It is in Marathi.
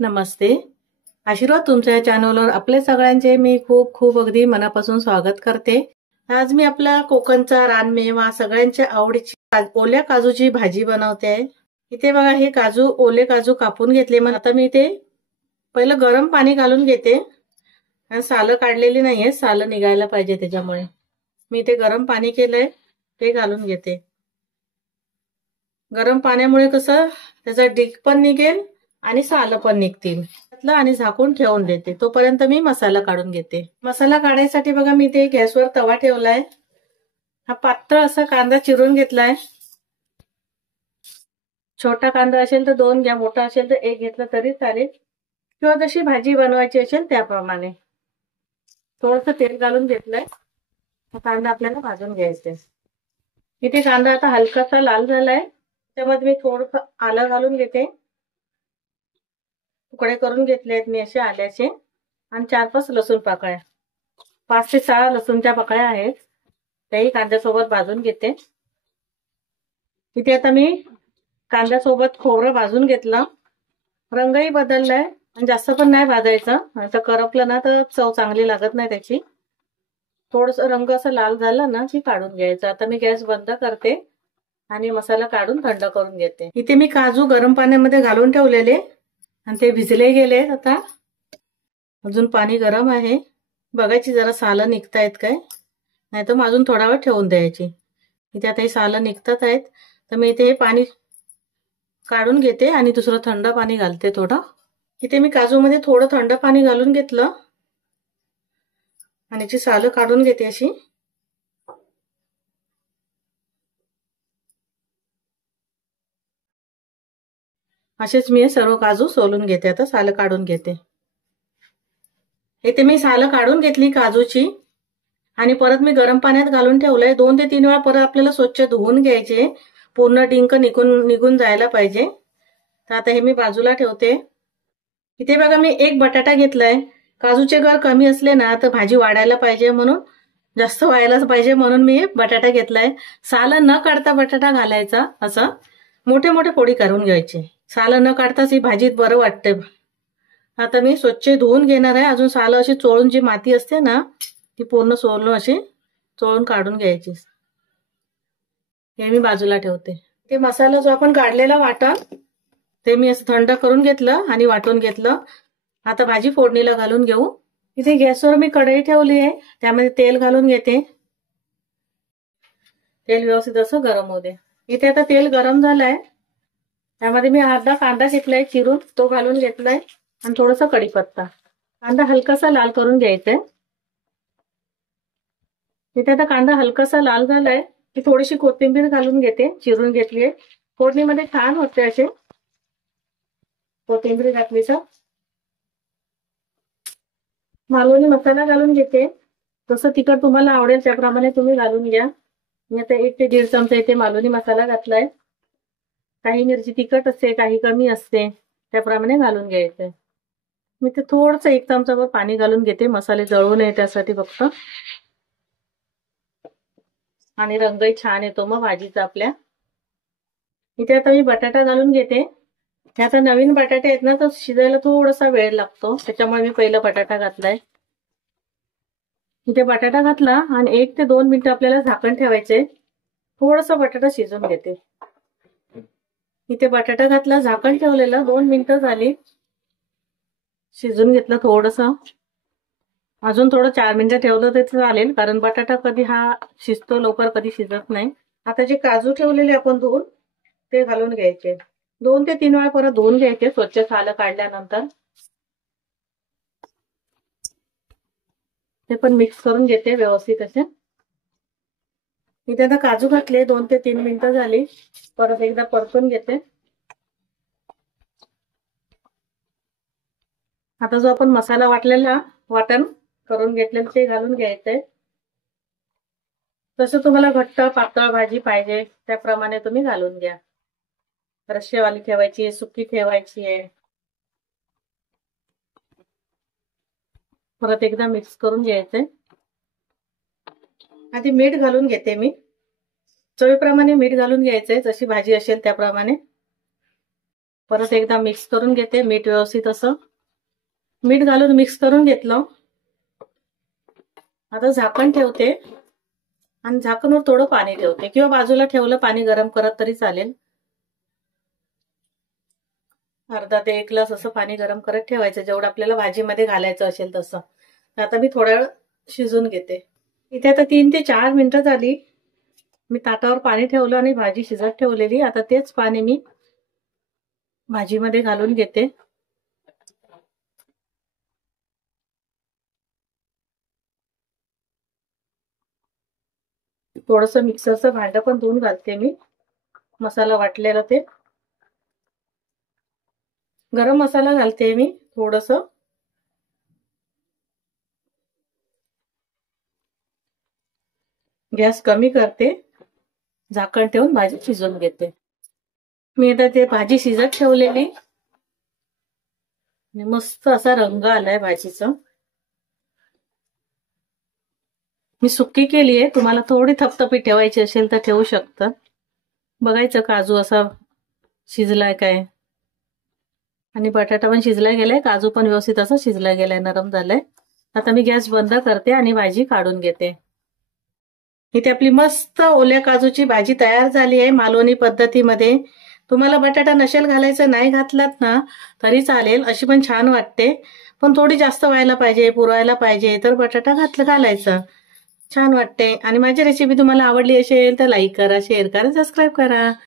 नमस्ते. आशीर्वाद तुमच्या या चॅनलवर आपल्या सगळ्यांचे मी खूप खूप अगदी मनापासून स्वागत करते. आज मी आपल्या कोकणचा रानमेवा सगळ्यांच्या आवडीची ओल्या काजूची भाजी बनवते आहे. इथे बघा हे काजू ओले काजू कापून घेतले. मग आता मी ते पहिलं गरम पाणी घालून घेते. आणि सालं काढलेली नाहीये, सालं निघायला पाहिजे त्याच्यामुळे मी ते गरम पाणी केलंय ते घालून घेते. गरम पाण्यामुळे कसं त्याचा डिग पण निघेल आणि सालं पण निघतील. आणि झाकून ठेवून देते. तोपर्यंत मी मसाला काढून घेते. मसाला काढायसाठी बघा मी ते गॅसवर तवा ठेवलाय. हा पातळ असा कांदा चिरून घेतलाय. छोटा कांदा असेल तर 2 घ्या, मोठा असेल तर 1 घेतला तरी चालेल, किंवा जशी भाजी बनवायची असेल त्याप्रमाणे. थोडंसं तेल घालून घेतलंय. कांदा आपल्याला भाजून घ्यायचा. इथे कांदा आता हलकासा लाल झालाय. त्यामध्ये मी थोडंसं आलं घालून घेते. तुकडे करून घेतले आहेत मी असे आल्याचे. आणि 4-5 लसूण पाकळ्या, 5 ते 6 लसूणच्या पाकळ्या आहेत, त्याही कांद्यासोबत भाजून घेते. इथे आता मी कांद्यासोबत खोबरं भाजून घेतलं. रंगही बदललाय आणि जास्त पण नाही भाजायचं, आता करपलं ना तर चव चांगली लागत नाही त्याची. थोडंसं रंग असं लाल झाला ना की काढून घ्यायचं. आता मी गॅस बंद करते आणि मसाला काढून थंड करून घेते. इथे मी काजू गरम पाण्यामध्ये घालून ठेवलेले आणि ते भिजले गेले. आता अजून पाणी गरम आहे, बघायची जरा सालं निघतायत काय, नाही तर अजून थोडा वेळ ठेवून द्यायची. इथे आता हे सालं निघतात आहेत, तर मी इथे हे पाणी काढून घेते आणि दुसरं थंड पाणी घालते थोडं. इथे मी काजूमध्ये थोडं थंड पाणी घालून घेतलं आणि याची सालं काढून घेते अशी. असेच मी सर्व काजू सोलून घेते. आता सालं काढून घेते. इथे मी सालं काढून घेतली काजूची आणि परत मी गरम पाण्यात घालून ठेवलंय. 2 ते 3 वेळा परत आपल्याला स्वच्छ धुवून घ्यायचे, पूर्ण डिंक निघून जायला पाहिजे. तर आता हे मी बाजूला ठेवते. इथे बघा मी 1 बटाटा घेतलाय. काजूचे गर कमी असले ना तर भाजी वाढायला पाहिजे, म्हणून जास्त व्हायलाच पाहिजे म्हणून मी बटाटा घेतलाय. सालं न काढता बटाटा घालायचा, असं मोठे मोठे फोडी करून घ्यायचे. सालं न काढताच ही भाजीत बरं वाटते. आता मी स्वच्छ धुवून घेणार आहे. अजून सालं अशी चोळून जी माती असते ना ती पूर्ण सोलून अशी चोळून काढून घ्यायची. हे मी बाजूला ठेवते. ते मसाला जो आपण काढलेला वाटण ते मी असं थंड करून घेतलं आणि वाटून घेतलं. आता भाजी फोडणीला घालून घेऊ. इथे गॅसवर मी कढई ठेवली आहे, त्यामध्ये तेल घालून घेते. तेल व्यवस्थित असं गरम होऊ दे. इथे आता तेल गरम झालंय, त्यामध्ये मी अर्धा कांदा घेतलाय चिरून, तो घालून घेतलाय आणि थोडासा कढीपत्ता. कांदा हलकासा लाल करून घ्यायचा. इथे आता कांदा हलकासा लाल झालाय की थोडीशी कोथिंबीर घालून घेते, चिरून घेतलीये. फोडणीमध्ये छान होते असे कोथिंबीर घातली तर. मालवणी मसाला घालून घेते. जसं तिखट तुम्हाला आवडेल त्याप्रमाणे तुम्ही घालून घ्या. मी आता 1 ते 1.5 चमचा इथे मालवणी मसाला घातलाय. काही मिरची तिखट असते, काही कमी असते, त्याप्रमाणे घालून घ्यायचंय. मी ते थोडंसं 1 चमचाभर पाणी घालून घेते, मसाले जळू नये त्यासाठी फक्त. आणि रंगही छान येतो मग भाजीचा आपल्या. इथे आता मी बटाटा घालून घेते. हे आता नवीन बटाटे आहेत ना तर शिजायला थोडासा वेळ लागतो, त्याच्यामुळे मी पहिला बटाटा घातलाय. इथे बटाटा घातला आणि 1 ते 2 मिनिटं आपल्याला झाकण ठेवायचे. थोडासा बटाटा शिजून घेते. इथे बटाटा घातला, झाकण ठेवलेलं, 2 मिनिटं झाली, शिजून घेतलं थोडंसं. अजून थोडं 4 मिनिटं ठेवलं तर चालेल, कारण बटाटा कधी हा शिजतो लवकर, कधी शिजत नाही. आता जे काजू ठेवलेले आपण धुवून ते घालून घ्यायचे. 2 ते 3 वेळा परत धुवून घ्यायचे स्वच्छ सालं काढल्यानंतर. ते पण मिक्स करून घेते व्यवस्थित असे. इथे आता काजू घातले, 2 ते 3 मिनिटं झाली, परत एकदा परतून घेते. आता जो आपण मसाला वाटण करून घेतलेलं ते घालून घ्यायचंय. तसं तुम्हाला घट्ट पातळ भाजी पाहिजे त्याप्रमाणे तुम्ही घालून घ्या. रश्शेवाली ठेवायची आहे, सुकी ठेवायची आहे. परत एकदा मिक्स करून घ्यायचंय. आधी मीठ घालून घेते मी, चवीप्रमाणे मीठ घालून घ्यायचंय, जशी भाजी असेल त्याप्रमाणे. परत एकदा मिक्स करून घेते. मीठ व्यवस्थित असं मीठ घालून मिक्स करून घेतलं. आता झाकण ठेवते आणि झाकणवर थोडं पाणी ठेवते किंवा बाजूला ठेवलं पाणी गरम करत तरी चालेल. अर्धा ते 1 ग्लास असं पाणी गरम करत ठेवायचं, जेवढं आपल्याला भाजीमध्ये घालायचं असेल तसं. आता मी थोडा वेळ शिजून घेते. इथे आता 3 ते 4 मिनिटं झाली. मी ताटावर पाणी ठेवलं आणि भाजी शिजत ठेवलेली. आता तेच पाणी मी भाजीमध्ये घालून घेते. थोडंसं मिक्सरचं भांडं पण धुवून घालते मी. मसाला वाटलेला ते गरम मसाला घालते मी थोडंसं. गॅस कमी करते. झाकण ठेवून भाजी शिजवून घेते. मी आता ते भाजी शिजत ठेवलेली. मस्त असा रंग आलाय भाजीचा. मी सुक्की केली आहे. तुम्हाला थोडी थपथपी ठेवायची असेल तर ठेवू शकता. बघायचं काजू असा शिजलाय काय, आणि बटाटा पण शिजला गेलाय, काजू पण व्यवस्थित असा शिजला गेलाय, नरम झालाय. आता मी गॅस बंद करते आणि भाजी काढून घेते. इथे आपली मस्त ओल्या काजूची भाजी तयार झाली आहे मालवणी पद्धतीमध्ये. तुम्हाला बटाटा नसेल घालायचं, नाही घातलात ना तरी चालेल, अशी पण छान वाटते. पण थोडी जास्त व्हायला पाहिजे, पुरवायला पाहिजे तर बटाटा घालायचं, छान वाटते. आणि माझी रेसिपी तुम्हाला आवडली असेल तर लाईक करा, शेअर करा, सबस्क्राईब करा.